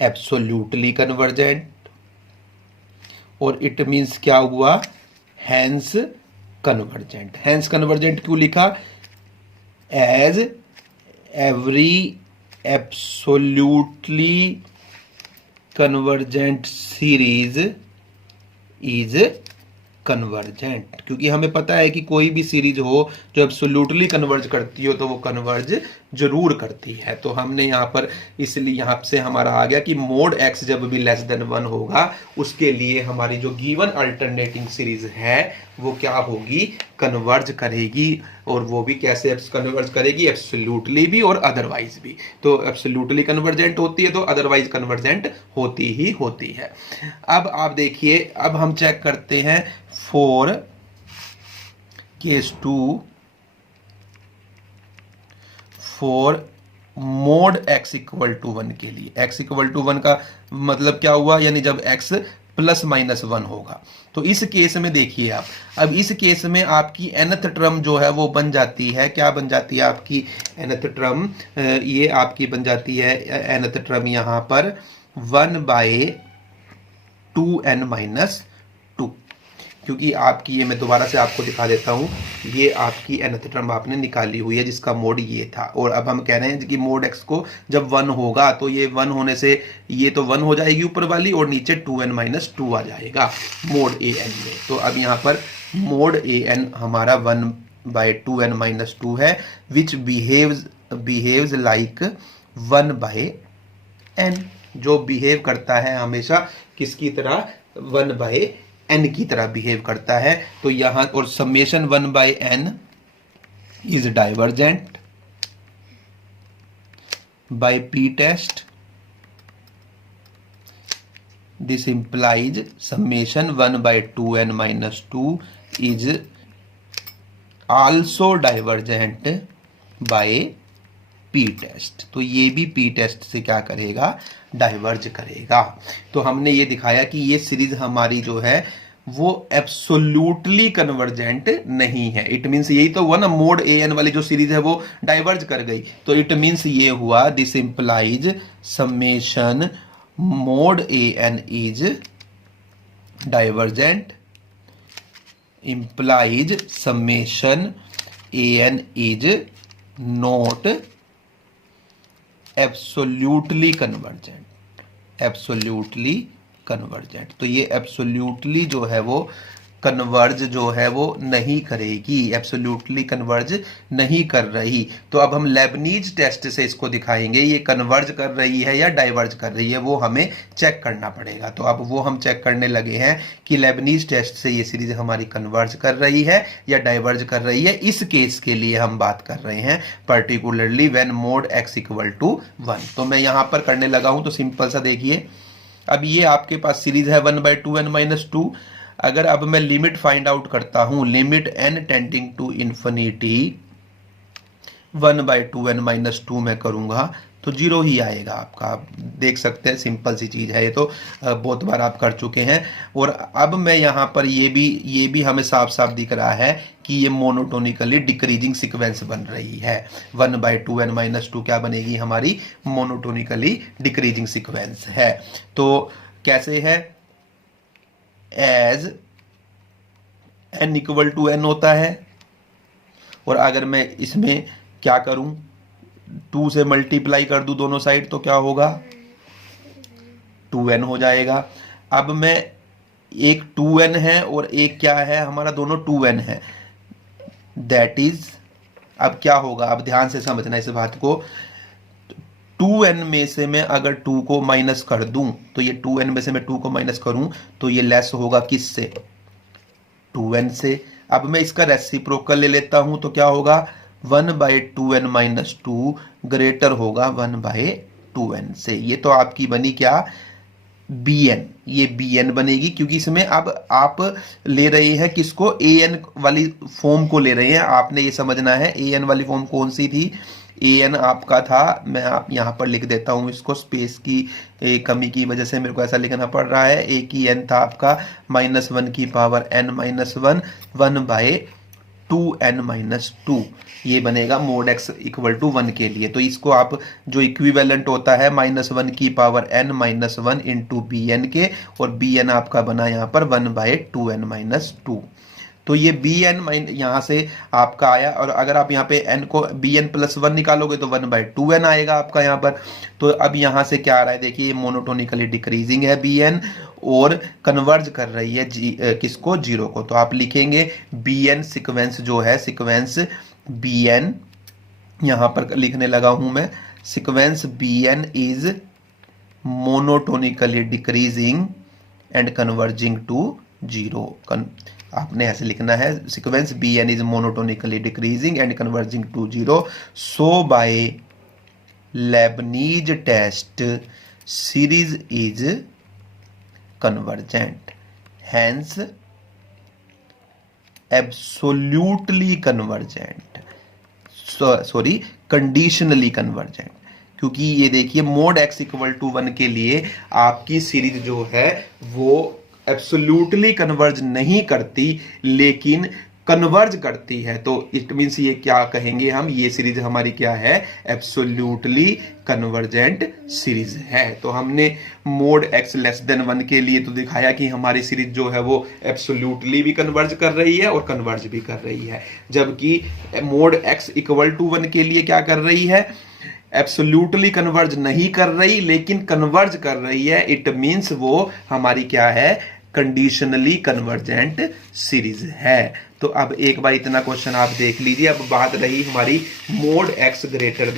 absolutely convergent, और इट मीन्स क्या हुआ, हैंस कन्वर्जेंट। हैंस कन्वर्जेंट क्यों लिखा, as every absolutely convergent series is convergent, क्योंकि हमें पता है कि कोई भी सीरीज हो जो एब्सोल्युटली कन्वर्ज करती हो तो वो कन्वर्ज जरूर करती है। तो हमने यहाँ पर इसलिए यहाँ से हमारा आ गया कि मोड एक्स जब भी लेस देन 1 होगा उसके लिए हमारी जो गिवन अल्टरनेटिंग सीरीज है वो क्या होगी, कन्वर्ज करेगी। और वो भी कैसे कन्वर्ज करेगी, एब्सोल्युटली भी और अदरवाइज भी। तो एब्सोल्युटली कन्वर्जेंट होती है तो अदरवाइज कन्वर्जेंट होती ही होती है। अब आप देखिए, अब हम चेक करते हैं for case 2 for mod x equal to 1 के लिए। x इक्वल टू 1 का मतलब क्या हुआ, यानी जब x प्लस माइनस 1 होगा। तो इस केस में देखिए आप, अब इस केस में आपकी nth टर्म जो है वो बन जाती है, क्या बन जाती है आपकी nth टर्म, ये आपकी बन जाती है nth टर्म यहां पर 1/2n-2, क्योंकि आपकी ये मैं दोबारा से आपको दिखा देता हूँ, ये आपकी nth टर्म आपने निकाली हुई है जिसका मोड ये था। और अब हम कह रहे हैं कि मोड x को जब 1 होगा तो ये 1 होने से ये तो 1 हो जाएगी ऊपर वाली, और नीचे 2n-2 आ जाएगा मोड an में। तो अब यहाँ पर मोड an हमारा 1/2n-2 है, विच बिहेव्स लाइक 1/n, जो बिहेव करता है हमेशा किसकी तरह, 1/n की तरह बिहेव करता है। तो यहां और summation 1/n is divergent by p test, this implies summation 1/2n-2 is also divergent by p test. तो ये भी p टेस्ट से क्या करेगा, डाइवर्ज करेगा। तो हमने ये दिखाया कि ये सीरीज हमारी जो है वो एब्सोल्यूटली कन्वर्जेंट नहीं है। इट मींस यही तो हुआ ना, मोड an वाली जो सीरीज है वो डाइवर्ज कर गई, तो इट मींस ये हुआ this implies summation mod an is divergent, implies summation an is not absolutely convergent. तो ये एब्सोल्यूटली जो है वो कन्वर्ज जो है वो नहीं करेगी, एब्सोल्यूटली कन्वर्ज नहीं कर रही। तो अब हम लेबनीज टेस्ट से इसको दिखाएंगे ये कन्वर्ज कर रही है या डाइवर्ज कर रही है, वो हमें चेक करना पड़ेगा। तो अब वो हम चेक करने लगे हैं कि लेबनीज टेस्ट से ये सीरीज हमारी कन्वर्ज कर रही है या डाइवर्ज कर रही है। इस केस के लिए हम बात कर रहे हैं पर्टिकुलरली व्हेन मोड x = 1। तो मैं यहां पर करने लगा हूं, तो सिंपल सा देखिए, अब ये आपके पास सीरीज है 1/2n-2। अगर अब मैं लिमिट फाइंड आउट करता हूं, limit n tending to infinity 1/2n-2 में करूंगा तो 0 ही आएगा आपका। आप देख सकते हैं, सिंपल सी चीज है ये, तो बहुत बार आप कर चुके हैं। और अब मैं यहाँ पर ये भी हमें साफ साफ दिख रहा है कि ये मोनोटोनिकली डिक्रीजिंग सीक्वेंस बन रही है। 1/2n-2 क्या बनेगी हमारी, मोनोटोनिकली डिक्रीजिंग सीक्वेंस है। तो कैसे है, एज n = n होता है, और अगर मैं इसमें क्या करूं, 2 से मल्टीप्लाई कर दूं दोनों साइड तो क्या होगा, 2n हो जाएगा। अब मैं एक 2n है और एक क्या है हमारा, दोनों 2n है, दैट इज, अब क्या होगा, अब ध्यान से समझना इस बात को, 2n में से मैं अगर 2 को माइनस कर दूं, तो ये 2n में से मैं 2 को माइनस करूं तो ये लेस होगा किससे, 2n से। अब मैं इसका रेसिप्रोकल ले लेता हूं तो क्या होगा, 1/2n-2 ग्रेटर होगा 1/2n से। ये तो आपकी बनी क्या, bn, ये bn बनेगी, क्योंकि इसमें अब आप ले रहे हैं किसको, an वाली फॉर्म को ले रहे हैं। आपने ये समझना है an वाली फॉर्म कौन सी थी, an आपका था, मैं आप यहां पर लिख देता हूं इसको, स्पेस की कमी की वजह से मेरे को ऐसा लिखना पड़ रहा है। a की n था आपका -1n-1 1/2n-2, ये बनेगा मोड x = 1 के लिए। तो इसको आप जो इक्विवेलेंट होता है -1n-1 इंटू bn के, और bn आपका बना यहाँ पर 1/2n-2। तो ये bn यहाँ से आपका आया, और अगर आप यहाँ पे n को bn+1 निकालोगे तो 1/2n आएगा आपका यहाँ पर। तो अब यहाँ से क्या आ रहा है, देखिए मोनोटोनिकली डिक्रीजिंग है bn और कन्वर्ज कर रही है किसको, 0 को। तो आप लिखेंगे bn सीक्वेंस जो है, सीक्वेंस bn यहाँ पर लिखने लगा हूं मैं, sequence bn is monotonically decreasing and converging to 0। आपने ऐसे लिखना है, sequence bn is monotonically decreasing and converging to 0, so by Leibniz test series is convergent, hence absolutely convergent, sorry conditionally convergent. क्योंकि ये देखिए मोड x = 1 के लिए आपकी सीरीज जो है वो एब्सोल्युटली कन्वर्ज नहीं करती लेकिन कन्वर्ज करती है, तो इट मींस ये क्या कहेंगे हम, ये सीरीज हमारी क्या है, एब्सोल्युटली कन्वर्जेंट सीरीज है। तो हमने मोड x लेस देन 1 के लिए तो दिखाया कि हमारी सीरीज जो है वो एब्सोल्युटली भी कन्वर्ज कर रही है और कन्वर्ज भी कर रही है, जबकि मोड x इक्वल टू 1 के लिए क्या कर रही है, एब्सोल्युटली कन्वर्ज नहीं कर रही लेकिन कन्वर्ज कर रही है। इट मींस वो हमारी क्या है, कंडीशनली कन्वर्जेंट सीरीज है। तो अब एक बार इतना क्वेश्चन आप देख लीजिए। अब बात रही हमारी मोड x ग्रेटर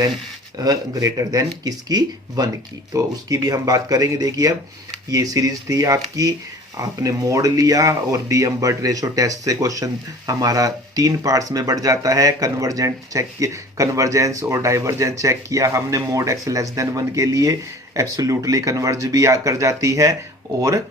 देन किसकी, 1 की, तो उसकी भी हम बात करेंगे। देखिए अब ये सीरीज थी आपकी, आपने मोड लिया और डीएम्बर्ट रेशो टेस्ट से क्वेश्चन हमारा 3 पार्ट्स में बढ़ जाता है। कन्वर्जेंट चेक, कन्वर्जेंस और डाइवर्जेंस चेक किया हमने मोड x लेस देन 1 के लिए, एब्सोल्युटली कन्वर्ज भी कर जाती है और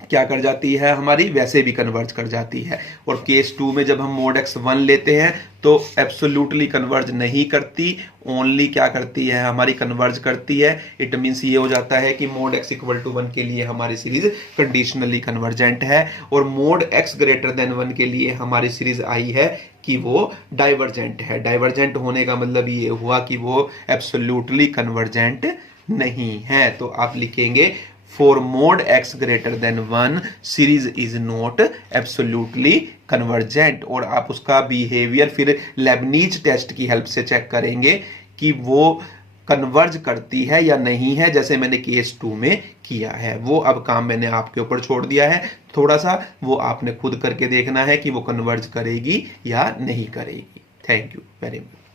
क्या कर जाती है हमारी, वैसे भी कन्वर्ज कर जाती है। और केस 2 में जब हम मोड x 1 लेते हैं तो एब्सोल्युटली कन्वर्ज नहीं करती, ओनली क्या करती है हमारी, कन्वर्ज करती है। इट मींस ये हो जाता है कि मोड x इक्वल टू 1 के लिए हमारी सीरीज कंडीशनली कन्वर्जेंट है और मोड x ग्रेटर देन 1 के लिए हमारी सीरीज आई है कि वो डाइवर्जेंट है। डाइवर्जेंट होने का मतलब ये हुआ कि वो एब्सोल्युटली कन्वर्जेंट नहीं है। तो आप लिखेंगे for mod x greater than 1 series is not absolutely convergent, और आप उसका बिहेवियर फिर लेबनीज टेस्ट की हेल्प से चेक करेंगे कि वो कन्वर्ज करती है या नहीं है, जैसे मैंने केस 2 में किया है। वो अब काम मैंने आपके ऊपर छोड़ दिया है, थोड़ा सा वो आपने खुद करके देखना है कि वो कन्वर्ज करेगी या नहीं करेगी। Thank you very much.